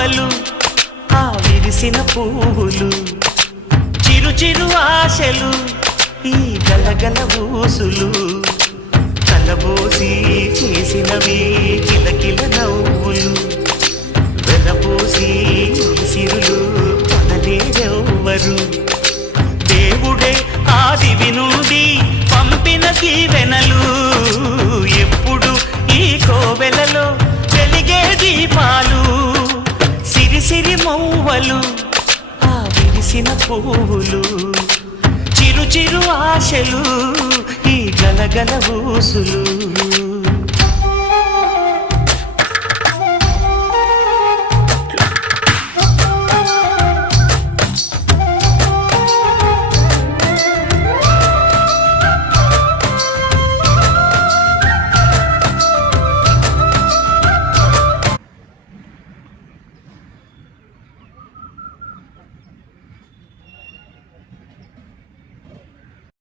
మౌవలు ఆ విరిసిన పువ్వులు చిరు చిరు ఆశలు ఈ గలగల ఊసులు కలబోసి చేసినవి కిలకిల నవ్వులు వెలబోసి సిరులు కొనలేరెవ్వరు దేవుడే ఆదివి నుండి పంపిన దీవెనలు ఎప్పుడు ఈ కోవెలలో వెలిగే దీపాలు సిరి సిరి మౌవలు ఆ విరిసిన పువ్వులు చిరు చిరు ఆశలు ఈ గలగల ఊసులు